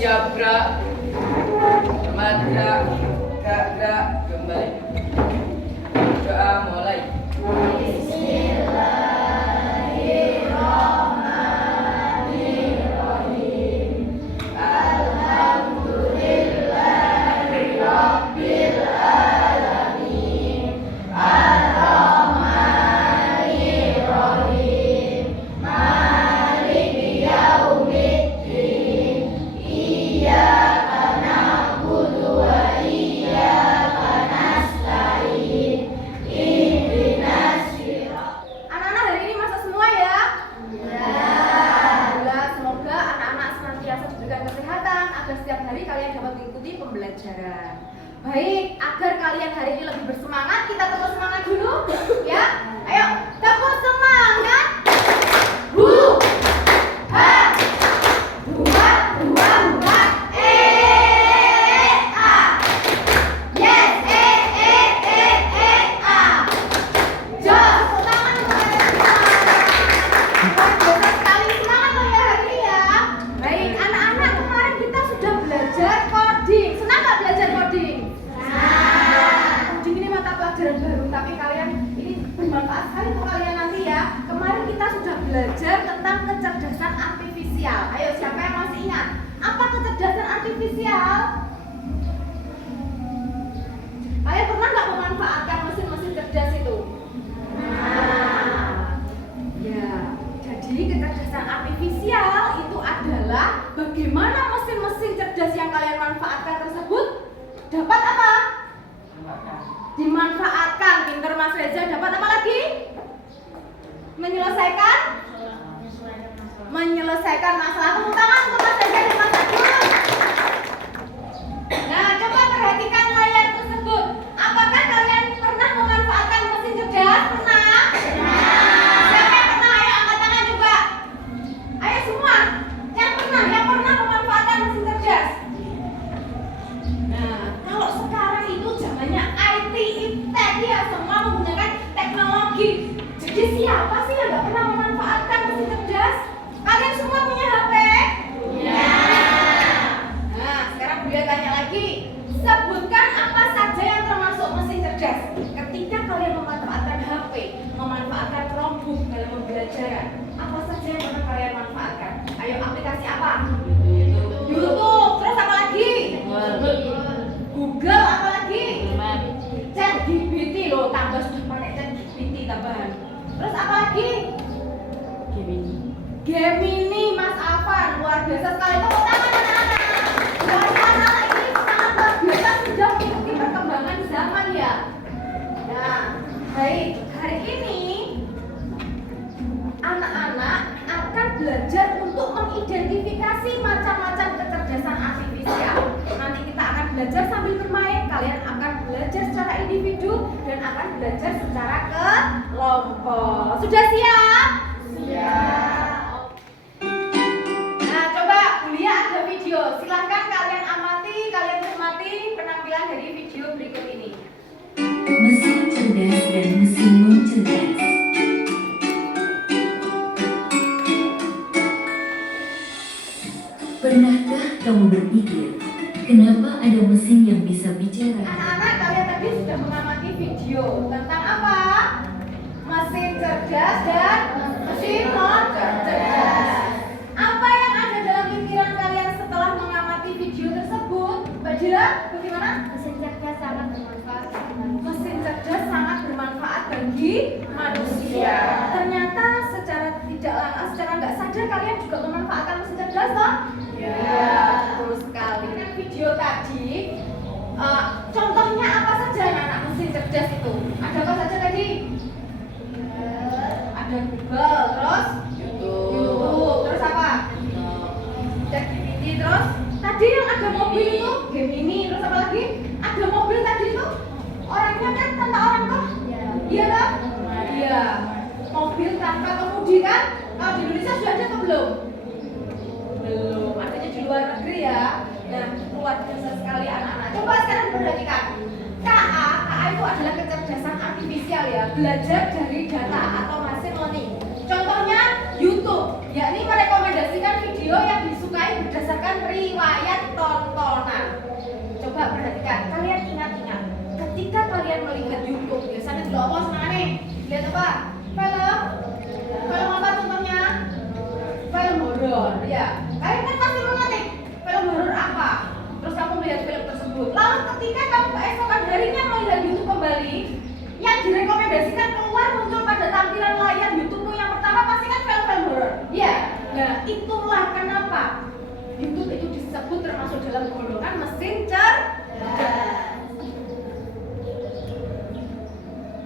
siap gerak. Selamat gerak. Gerak kembali. Doa mulai. Bismillahirrahmanirrahim. Alhamdulillahirabbil alamin. Ar-Rahmanir-Rahim. Maliki yaumiddin. Iyyaka na'budu wa iyyaka nasta'in. Ihdinas siratal. Anak-anak hari ini masuk semua ya? Alhamdulillah, semoga anak-anak senantiasa diberikan kesehatan agar setiap hari kalian dapat mengikuti pembelajaran. Baik, agar kalian hari ini lebih bersemangat, kita tepuk semangat dulu ya. Ayo, tepuk semangat. Ha, dua, A. Yes, A. Jos, tangan luar biasa sekali, semangat loh ya hari ini ya. Baik, anak-anak kemarin kita sudah belajar coding. Senang nggak belajar coding? Coding ini mata pelajaran baru, tapi kalian ini bermanfaat sekali untuk kalian nanti ya. Kemarin kita sudah belajar tentang kecerdasan artifisial. Ayo, siapa yang masih ingat? Apa kecerdasan artifisial? Kalian pernah nggak memanfaatkan mesin-mesin cerdas itu? Ya, jadi kecerdasan artifisial itu adalah bagaimana mesin-mesin cerdas yang kalian manfaatkan tersebut dapat apa? Dimanfaatkan. Pinter Mas Reza. Dapat apa lagi? Menyelesaikan masalah. Tepuk tangan untuk Mas Reza dan Mas Agus. Nah, coba perhatikan layar tersebut. Apakah kalian pernah memanfaatkan mesin cerdas? Pernah? Siapa yang pernah? Ayo angkat tangan juga. Ayo semua. Yang pernah memanfaatkan mesin cerdas. Nah, kalau sekarang itu zamannya IT, iptek ya, semua menggunakan teknologi. Jadi siapa sih yang nggak pernah memanfaatkan mesin cerdas? Kalian semua punya HP? Punya. Nah, sekarang Buya tanya lagi. Sebutkan apa saja yang termasuk mesin cerdas. Ketika kalian memanfaatkan HP, memanfaatkan Chromebook dalam pembelajaran, apa saja yang pernah kalian manfaatkan? Ayo, aplikasi apa? YouTube. Terus apa lagi? Google. Apa lagi? ChatGPT loh, tambah sudah pakai ChatGPT tambahan. Terus apa lagi? Gemini, Mas Afan, luar biasa sekali. Tepuk tangan anak-anak. Anak-anak ini sangat luar biasa, sudah mengikuti perkembangan zaman ya. Nah, baik, hari ini anak-anak akan belajar untuk mengidentifikasi macam-macam kecerdasan artifisial. Nanti kita akan belajar sambil bermain, kalian akan belajar secara individu dan akan belajar secara kelompok. Sudah siap? Siap. Nah, coba Bulia ada video. Silahkan kalian amati, kalian nikmati penampilan dari video berikut ini. Mesin cerdas dan mesin non-cerdas. Pernahkah kamu berpikir, kenapa ada mesin yang bisa bicara? Anak-anak, kalian tadi sudah mengamati video tentang apa? Mesin cerdas dan mesin non-cerdas. Apa yang ada dalam pikiran kalian setelah mengamati video tersebut? Mbak Dila, bagaimana? Mesin cerdas sangat bermanfaat. Mesin cerdas sangat bermanfaat bagi manusia. Ternyata secara tidak langsung, secara nggak sadar kalian juga memanfaatkan mesin cerdas, toh? Ya, betul sekali. Dengan video tadi, contohnya apa saja anak mesin cerdas itu? Ada apa saja tadi? Ada Google, terus YouTube, terus apa? ChatGPT, terus tadi yang ada mobil itu Gemini, terus apa lagi? Ada mobil tadi itu orangnya kan tanpa orang toh? Iya kan? Iya. Mobil tanpa kemudi kan? Kalau di Indonesia sudah ada atau belum? Belum. Adanya di luar negeri ya. Nah, luar biasa sekali anak-anak. Coba sekarang perhatikan. KA itu adalah kecerdasan artifisial ya, belajar dari data atau machine learning. Contohnya YouTube, yakni merekomendasikan video yang disukai berdasarkan riwayat Coba perhatikan, kalian ingat-ingat. Ketika kalian melihat YouTube, biasanya juga apa senangnya? Lihat apa? Film apa contohnya? Film horor, ya. Kalian kan pasti mengetik film horor apa? Terus kamu melihat film tersebut. Lalu ketika kamu keesokan harinya melihat YouTube kembali, yang direkomendasikan keluar muncul pada tampilan layar YouTube yang pertama pasti kan film-film horor. Ya. Nah, itulah kenapa YouTube itu disebut termasuk dalam golongan mesin cerdas.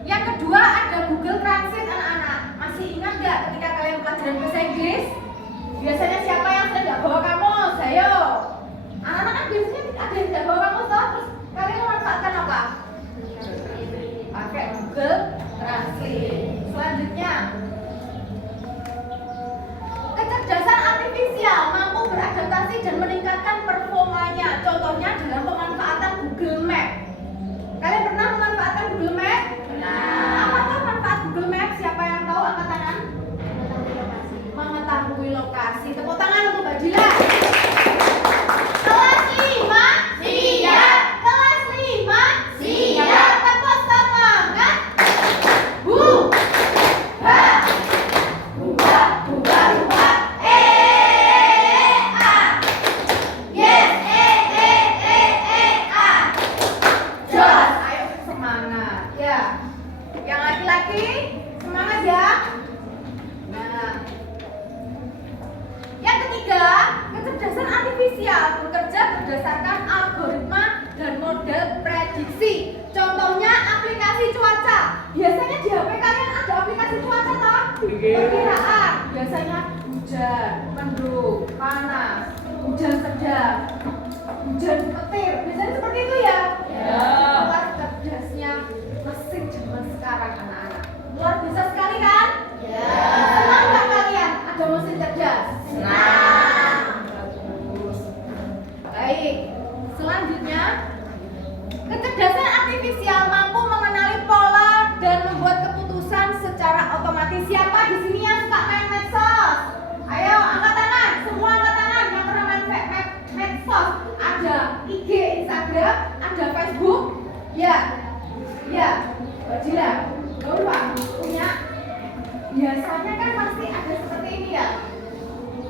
Yang kedua ada Google Translate anak-anak. Masih ingat gak ketika kalian pelajaran bahasa Inggris? Biasanya siapa yang tidak bawa kamus? Ayo. Anak-anak kan biasanya ada yang tidak bawa kamus toh? Terus kalian memanfaatkan apa? Pakai Google Translate. Selanjutnya, kecerdasan artifisial mampu beradaptasi dan meningkatkan performanya. Contohnya dalam pemanfaatan Google Map. Kalian pernah memanfaatkan Google Map? Apa tuh manfaat Google Map? Siapa yang tahu angkat tangan? Mengetahui lokasi. Tepuk tangan untuk Mbak Dila. Kelas 5 siap. Kelas 5 siap. Tepuk semangat. Yes, Jos. Ayo semangat. Ya. Yang laki-laki semangat ya. Nah, yang ketiga, kecerdasan artifisial bekerja berdasarkan algoritma dan model prediksi. Contohnya aplikasi cuaca. Biasanya di HP kalian ada aplikasi cuaca toh? Perkiraan. Biasanya hujan, mendung, panas, hujan sedang, hujan petir. Biasanya seperti itu ya? Luar cerdasnya mesin zaman sekarang anak-anak. Luar biasa sekali kan? Senang nggak kalian ada mesin cerdas? Senang. Bagus. Baik. Selanjutnya, kecerdasan artifisial mampu mengenali pola dan membuat keputusan secara otomatis. Siapa di sini yang suka main medsos? Ayo angkat tangan. Semua angkat tangan yang pernah main medsos. Ada IG, Instagram, ada Facebook. Ya. Mbak Dila, Mbak punya. Biasanya kan pasti ada seperti ini ya.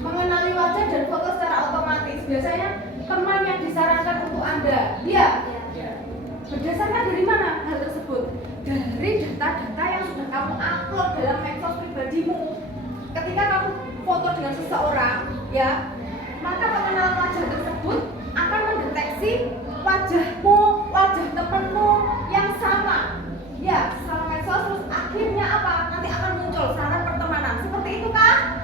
Mengenali wajah dan foto secara otomatis. Biasanya teman yang disarankan untuk Anda. Iya. Berdasarkan dari mana hal tersebut? Dari data-data yang sudah kamu upload dalam medsos pribadimu. Ketika kamu foto dengan seseorang, ya, maka pengenalan wajah tersebut akan mendeteksi wajahmu, wajah temanmu yang sama. Ya, sama medsos, terus akhirnya apa? Nanti akan muncul saran pertemanan. Seperti itu kan?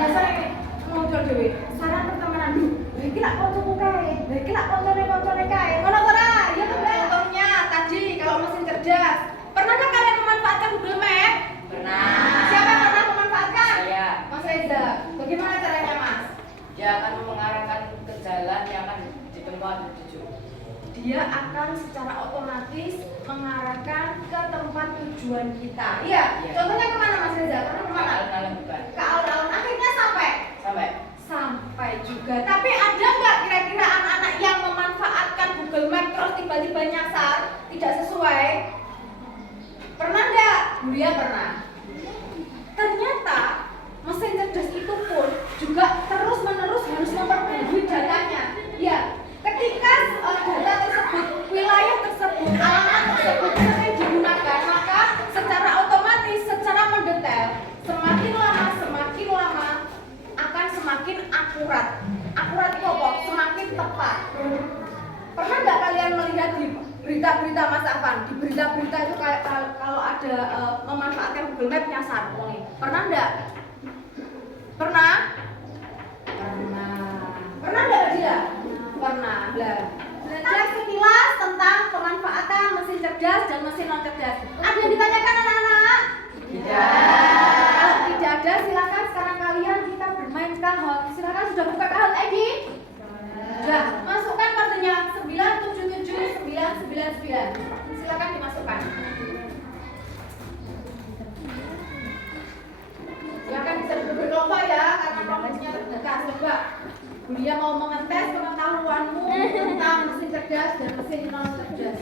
Biasanya muncul dewe saran pertemanan dulu. Iki lak kancamu kae, iki lak koncone kae. Ngono ora? Ya contohnya tadi kalau mesin cerdas. Pernahkah kalian memanfaatkan Google Map? Pernah. Siapa yang pernah memanfaatkan? Saya. Mas Reza. Bagaimana caranya, Mas? Dia akan mengarahkan ke jalan yang akan ditempuh tuju. Dia akan secara otomatis mengarahkan ke tempat tujuan kita. Iya. Contohnya kemana Mas Reza? Pernah kemana? Alun-alun bukan. Ke alun-alun. Akhirnya sampai juga. Tapi ada nggak kira-kira anak-anak yang memanfaatkan Google Map terus tiba-tiba nyasar tidak sesuai? Pernah nggak? Bulia pernah. Ternyata mesin cerdas itu pun juga terus-menerus harus memperbarui datanya. Ya, ketika data tersebut, wilayah tersebut, alamat tersebut sering digunakan, maka secara otomatis, secara mendetail, semakin lama akan semakin akurat. Akurat itu apa? Semakin tepat. Pernah nggak kalian melihat di berita-berita Mas Afan? Di berita-berita itu kayak kalau ada memanfaatkan Google Map nyasar. Pernah nggak? Pernah nggak Dila? Pernah. Belajar sekilas tentang pemanfaatan mesin cerdas dan mesin non cerdas. Ada yang ditanyakan anak-anak? Tidak. Kalau tidak ada, silakan sekarang kalian kita bermain kahot. Silakan sudah buka kahot Edi? Sudah. Masukkan kodenya 977999. Silakan dimasukkan. Silakan bisa berkelompok ya, karena kelompoknya terbatas. Coba. Dia mau mengetes pengetahuan kemampuanmu tentang mesin cerdas dan mesin non cerdas.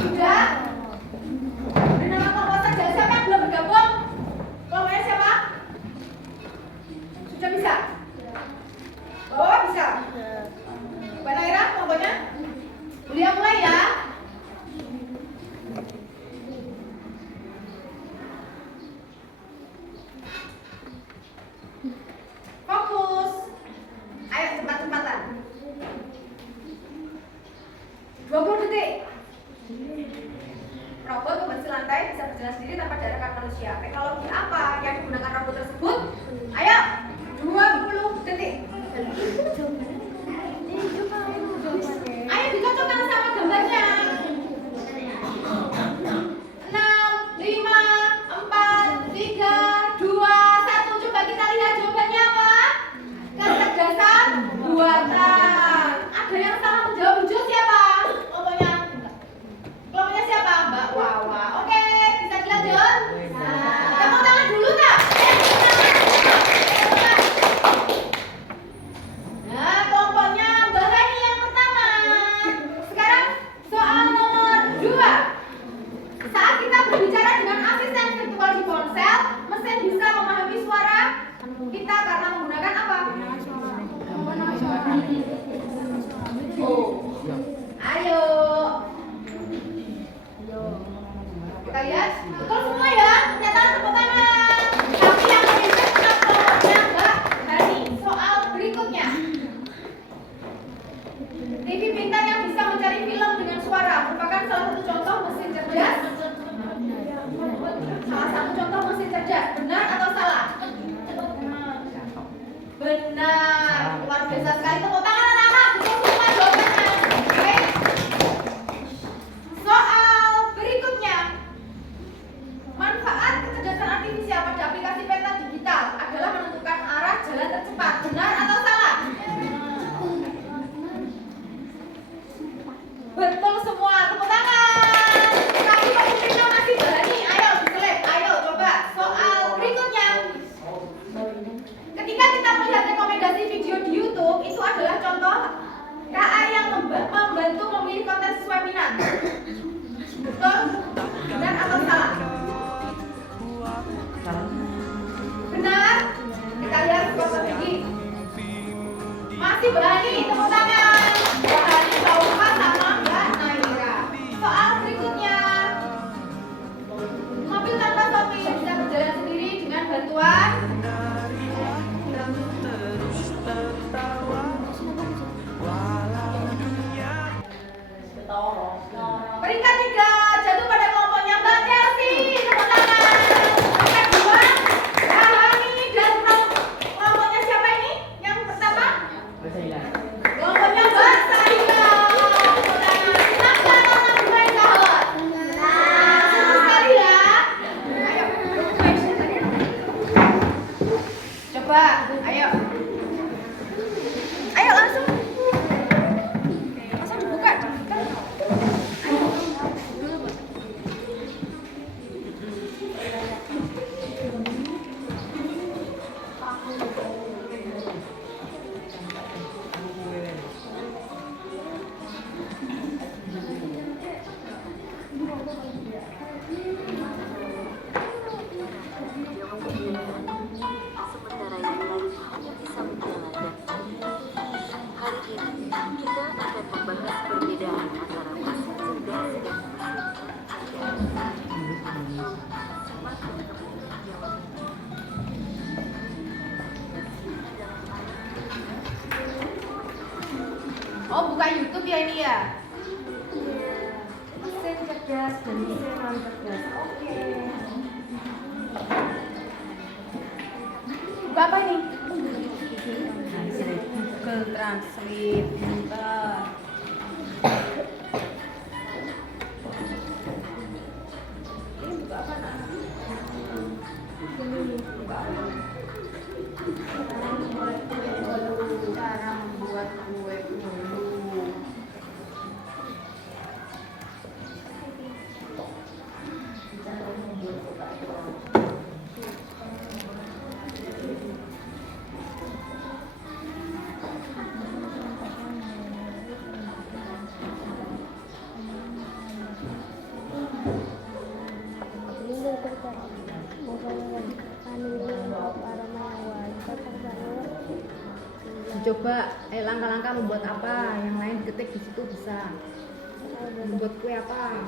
Sudah? Bernama kelompok saja. Siapa yang belum bergabung? Kelompoknya siapa? Sudah bisa? Bapak bisa? Mbak Naira kelompoknya? Beliau mulai ya. Fokus. Ayo cepat-cepatan. 20 detik. Robot pembersih lantai bisa berjalan sendiri tanpa diarahkan manusia. Teknologi apa yang digunakan robot tersebut? Ayo, 20 detik. Ayo dicocokkan sama gambarnya. 6, 5, 4, 3, 2, 1. Coba kita lihat jawabannya apa? Kecerdasan buatan. Ada yang salah menjawab hijau siapa? Kelompoknya siapa? Mbak Wawa. Oke, bisa dilanjut? Tepuk tangan dulu tak? Nah, kelompoknya Mbak Rani yang pertama. Sekarang soal nomor 2. Saat kita berbicara dengan asisten virtual di ponsel, mesin bisa memahami suara kita karena menggunakan apa? Oh. Ayo. Kita lihat. Betul semua ya? Ternyata tepuk tangan. Tapi yang lebih cepat kelompoknya Mbak Rani. Soal berikutnya. TV pintar yang bisa mencari film dengan suara merupakan salah satu contoh mesin cerdas. Salah satu contoh mesin cerdas. Benar atau salah? Benar. Luar biasa sekali. Tepuk tangan anak-anak. Betul semua jawabannya. Baik. Soal berikutnya. Manfaat kecerdasan artifisial pada aplikasi peta digital adalah menentukan arah jalan tercepat. Benar atau salah? Betul semua. Tepuk tangan. Tapi komputernya masih berani. Ayo diselip. Ayo coba. Soal berikutnya. Ketika kita melihat rekomendasi video di YouTube, itu adalah contoh KA yang membantu memilih konten sesuai minat. Betul? Benar atau salah? Benar? Kita lihat skor tertinggi. Masih berani, tepuk tangan. Berani Bapak sama Mbak Naira. Soal berikutnya. Mobil tanpa sopir bisa berjalan sendiri dengan bantuan peringkat 3 jatuh pada kelompoknya Mbak Chelsea. Tepuk tangan. Peringkat 2 Rahani dan kelompoknya siapa ini? Yang pertama? Kelompoknya Mbak Saila. Tepuk tangan. Silakan anak mereka. Seru sekali ya. Ayo. Coba. Ayo. Ayo langsung. Langsung dibuka. Sementara yang lain hanya bisa menjalankan. Hari ini kita akan membahas perbedaan antara mesin cerdas dan mesin cerdas. Oh, buka YouTube ya ini ya? Mesin cerdas dan mesin non cerdas. Oke. Buka apa ini? Google Translate. Bentar. Ini buka apa nak? Buka apa? Cara membuat kue dulu. Coba, langkah-langkah membuat apa? Yang lain ketik di situ bisa. Membuat kue apa?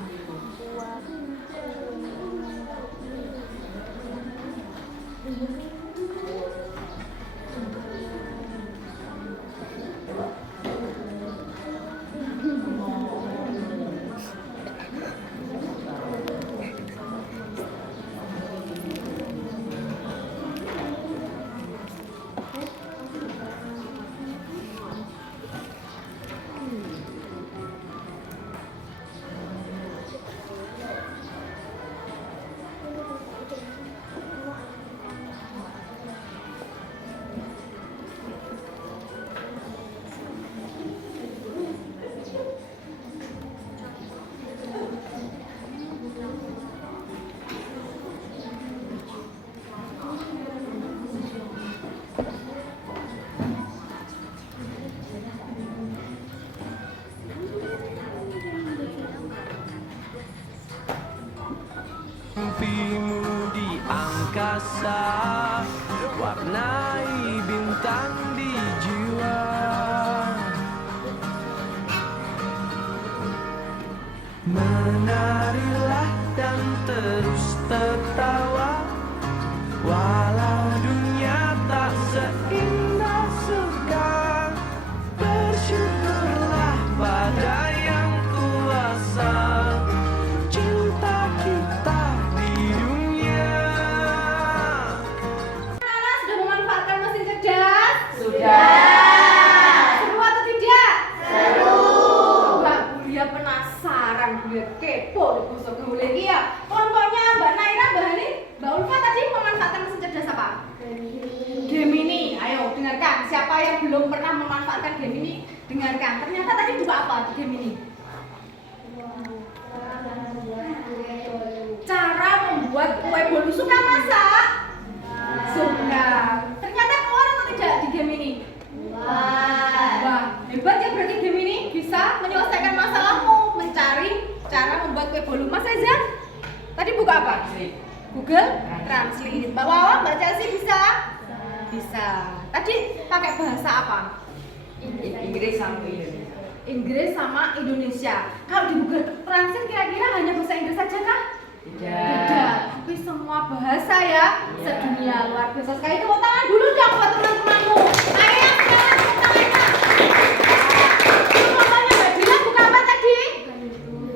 Mimpimu di angkasa, warnai bintang di jiwa. Menarilah dan terus tertawa, walau dunia tak seindah surga. Bersyukurlah pada yang kuasa, cinta kita di dunia. Anak sudah memanfaatkan mesin cerdas? Sudah. Seru atau tidak? Seru. Coba Bulia penasaran, Bulia kepo di bosok gaul lagi ya. Kelompoknya Mbak Naira, Mbak Hani, Mbak Ulfa tadi memanfaatkan mesin cerdas apa? Gemini. Ayo dengarkan, siapa yang belum pernah memanfaatkan Gemini? Dengarkan. Ternyata tadi buka apa di Gemini? Cara membuat kue bolu. Suka masak? Suka. Ternyata keluar atau tidak di Gemini? Wah, hebat ya berarti Gemini bisa menyelesaikan masalahmu, mencari cara membuat kue bolu. Mas Reza, tadi buka apa? Google Translate. Mbak Wawa, Mbak Chelsea bisa? Bisa. Tadi pakai bahasa apa? Inggris sama Indonesia. Inggris sama Indonesia. Kalau di Google Translate kira-kira hanya bahasa Inggris saja kah? Tidak, tapi semua bahasa ya, sedunia, luar biasa sekali. Tepuk tangan dulu dong buat teman-temanmu. Ayo sekarang tepuk tangannya. Contohnya Mbak Dila buka apa tadi?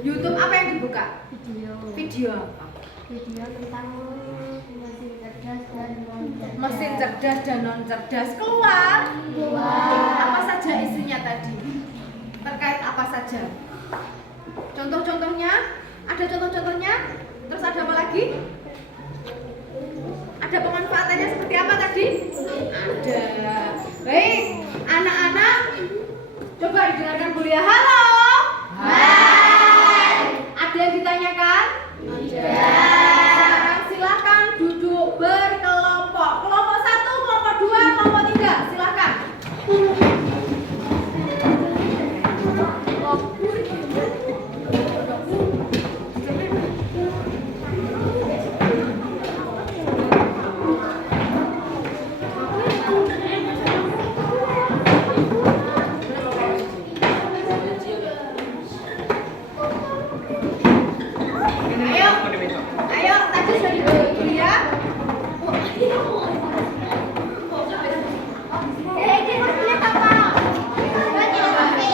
YouTube. Apa yang dibuka? Video. Video tentang mesin cerdas dan non-cerdas. Mesin cerdas dan non cerdas. Keluar. Apa saja isinya tadi? Terkait apa saja? Contoh-contohnya? Ada contoh-contohnya? Terus ada apa lagi? Ada pemanfaatannya seperti apa tadi? Ada. Baik, anak-anak, coba didengarkan kuliah. Halo. Hai. Ada yang ditanyakan? Sekarang silakan duduk berkelompok. Kelompok 1, kelompok 2, kelompok 3. Silakan. Ayo, tadi sudah dibagi kuliah. Ini maksudnya apa?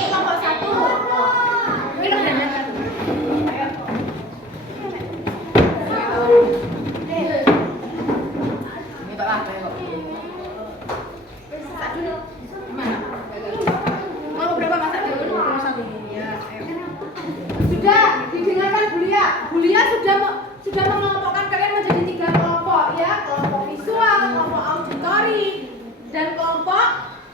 Kelompok 1. Minum dan makan. Ini tak apa ya kok. Masak dulu. Gimana? Mau berapa masak dulu? Ya, ayo. Sudah didengarkan Bulia. Bulia sudah mengelompokkan kalian menjadi 3 kelompok ya, kelompok visual, kelompok auditori, dan kelompok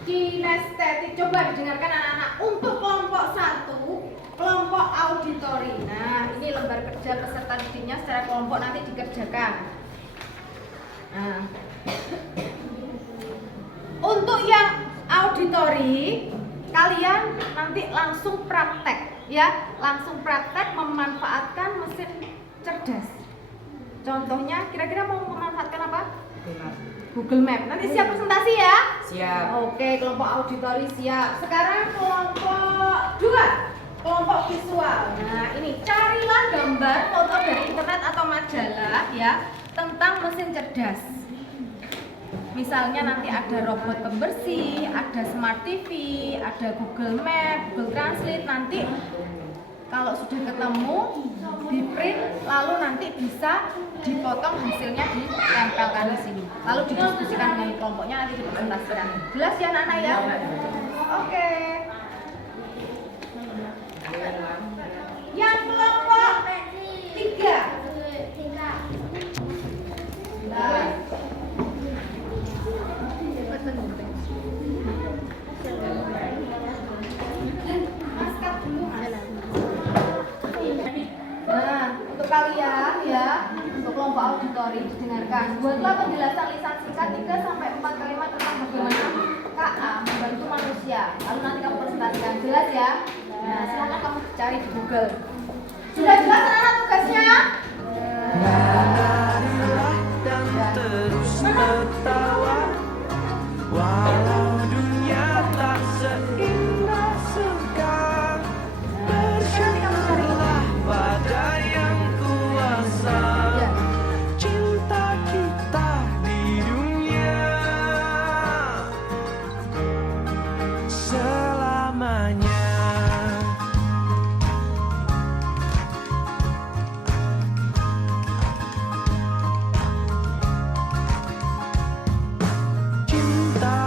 kinestetik. Coba didengarkan anak-anak. Untuk kelompok 1, kelompok auditori. Nah, ini lembar kerja peserta didiknya secara kelompok nanti dikerjakan. Nah, untuk yang auditori, kalian nanti langsung praktek ya, langsung praktek memanfaatkan mesin cerdas. Contohnya kira-kira mau memanfaatkan apa? Google Map. Nanti siap presentasi ya? Siap. Oke, kelompok auditori siap. Sekarang kelompok 2, kelompok visual. Nah, ini carilah gambar foto dari internet atau majalah ya tentang mesin cerdas. Misalnya nanti ada robot pembersih, ada smart TV, ada Google Map, Google Translate. Nanti kalau sudah ketemu, di print, lalu nanti bisa dipotong hasilnya ditempelkan di sini. Lalu didiskusikan dengan kelompoknya, nanti dipresentasikan. Jelas ya anak-anak ya? Oke. Yang kelompok 3. Nah. Maskat dulu. Nah, untuk kalian ya, untuk kelompok auditori didengarkan. Buatlah penjelasan lisan singkat 3 sampai 4 kalimat tentang bagaimana KA membantu manusia. Lalu nanti kamu presentasikan. Jelas ya? Nah, silakan kamu cari di Google. Sudah jelas anak-anak tugasnya? Menarilah dan terus tertawa, walau dunia tak seindah sekarang. Bersyukurlah pada yang kuasa, cinta kita di dunia selamanya. Cinta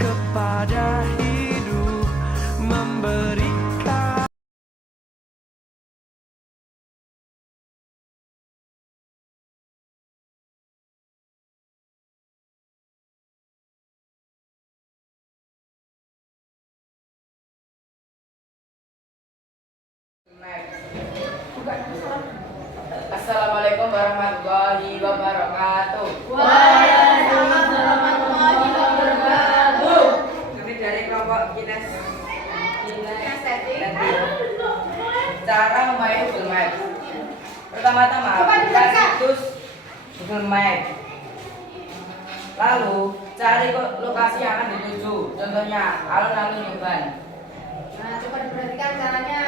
kepada hidup memberikan. Assalamualaikum warahmatullahi wabarakatuh. Waalaikumsalam warahmatullahi wabarakatuh. Kami dari kelompok Kinestetik. cara memakai Google Map. Pertama-tama Coba buka didengarkan. situs Google Map. Lalu cari lokasi yang akan dituju. Contohnya alun-alun Nyoban. Nah, coba diperhatikan caranya.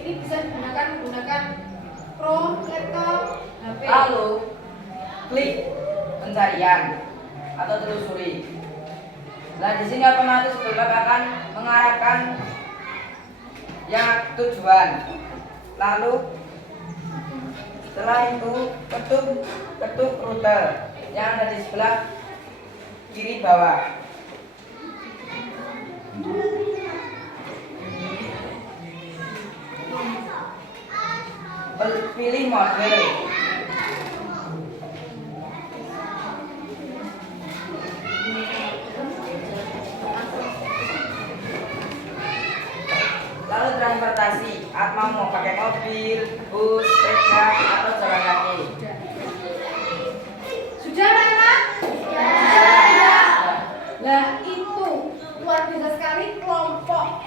Ini bisa menggunakan Chrome, laptop, HP. Lalu klik pencarian atau telusuri. Nah, di sini otomatis Google Map akan mengarahkan yang tujuan. Lalu setelah itu ketuk rute yang ada di sebelah kiri bawah. Pilih model. Lalu transportasi, mau pakai mobil, bus, sepeda, atau jalan kaki. Sudah anak-anak? Sudah. Nah, itu luar biasa sekali kelompok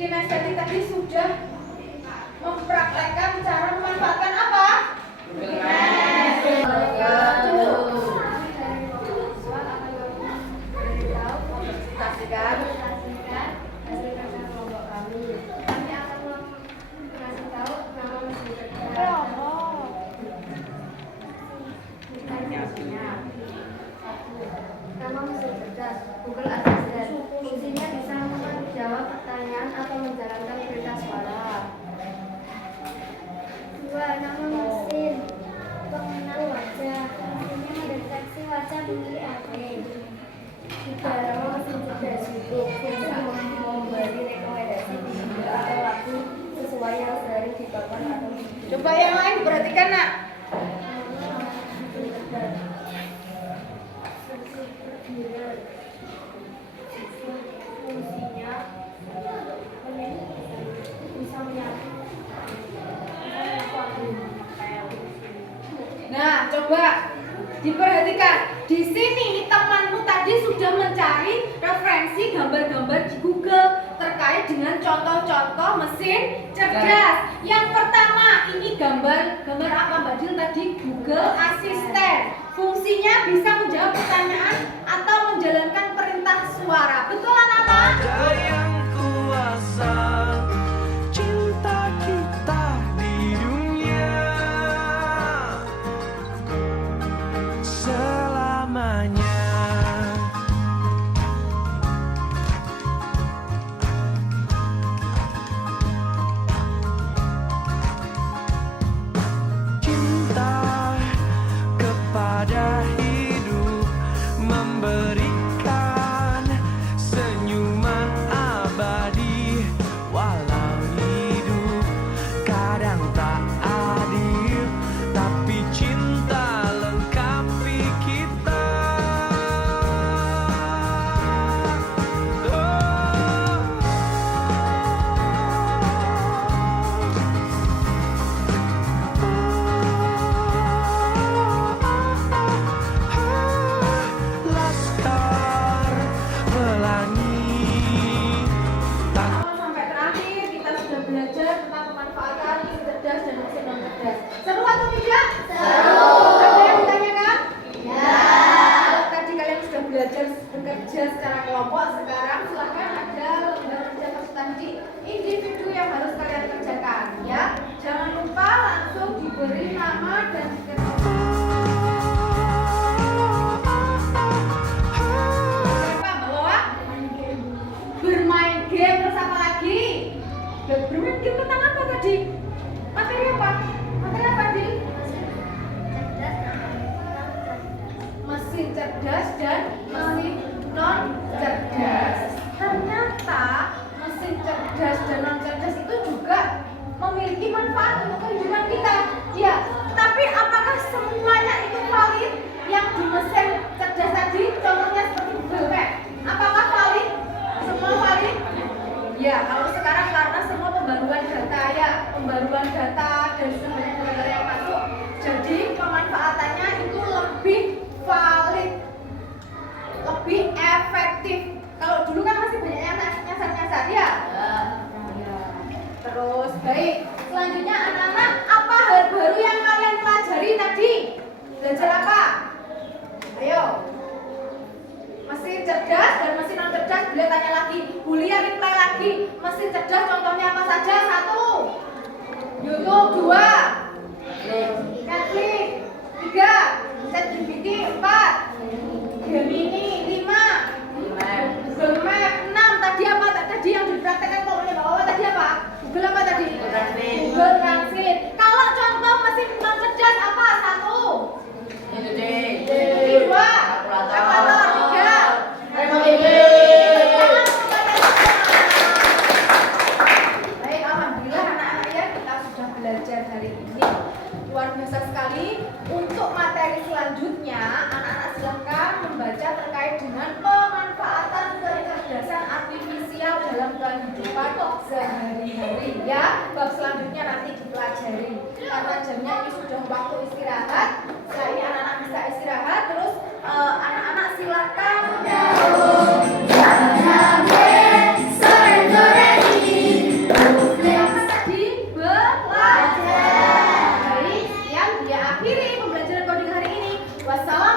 kinestetik tadi sudah mempraktekkan cara memanfaatkan apa? Google Map. Presentasikan. hasil kerja kelompok kami. Kami akan mengasih tahu nama mesin cerdas. Nama mesin cerdas Google Assistant. Fungsinya bisa menjawab pertanyaan atau menjalankan perintah suara. 2. Nama mesin pengenal wajah. Fungsinya mendeteksi wajah pemilik HP. 3. Nama mesin cerdas YouTube. Fungsi memberi rekomendasi video atau lagu sesuai yang sering ditonton atau Coba yang lain diperhatikan, Nak. fungsinya bisa menyatu. Nah, coba diperhatikan. Di sini temanmu tadi sudah mencari referensi gambar-gambar di Google terkait terkait dengan contoh-contoh mesin cerdas. Yang pertama, ini gambar apa Mbak Dil tadi? Google Assistant. Fungsinya bisa menjawab pertanyaan atau menjalankan perintah suara. Betul anak-anak? Ada yang kuasa cinta kita di dunia selamanya. Cinta kepada hidup memberikan senyuman abadi, walau hidup kadang tak adil, tapi cinta lengkapi kita. Laskar Pelangi. Awal sampai terakhir kita sudah belajar tentang pemanfaatan mesin cerdas dan mesin non cerdas. Seru atau tidak? Seru. Ada yang ditanyakan? Ya. Kalau tadi kalian sudah belajar bekerja secara kelompok, sekarang silahkan ada lembar kerja presentasi individu yang harus kalian kerjakan, ya. Jangan lupa langsung diberi nama dan bermain game, terus apa lagi? Bermain game tentang apa tadi? Materi apa? Materi apa tadi? Mesin cerdas dan mesin non cerdas. Ternyata mesin cerdas dan non cerdas itu juga memiliki manfaat untuk kehidupan kita. Ya, tapi apakah semuanya itu valid? Yang di mesin cerdas tadi, contohnya seperti Google Map, apakah valid? Semua valid? Ya, kalau sekarang karena semua pembaruan data ya, pembaruan data dan sebanyak data yang masuk, jadi pemanfaatannya itu lebih valid, lebih efektif. Kalau dulu kan masih banyak yang nyasar-nyasar ya. Terus baik, selanjutnya anak-anak, apa hal baru yang kalian pelajari tadi? Belajar apa? Ayo. Mesin cerdas dan mesin non cerdas, boleh tanya lagi, boleh reply lagi. Mesin cerdas contohnya apa saja? 1, YouTube. 2, Netflix. 3, ChatGPT. 4, Gemini. 5, Google Map. 6, tadi apa? Tadi yang dipraktekkan kok oleh Bapak tadi apa? Google apa tadi? Google Translate. Kalau contoh mesin non cerdas apa? 1, Itu deh. 2, kalkulator. 3, baik, alhamdulillah anak-anak ya, kita sudah belajar hari ini. Luar biasa sekali. Untuk materi selanjutnya, anak-anak silakan membaca terkait dengan pemanfaatan kecerdasan artifisial dalam kehidupan sehari-hari ya. Bab selanjutnya nanti dipelajari. Karena jamnya ini sudah waktu istirahat. Setelah ini anak-anak bisa istirahat. Terus anak-anak silakan Baik, sekian dia akhiri pembelajaran coding hari ini. Wassalamualaikum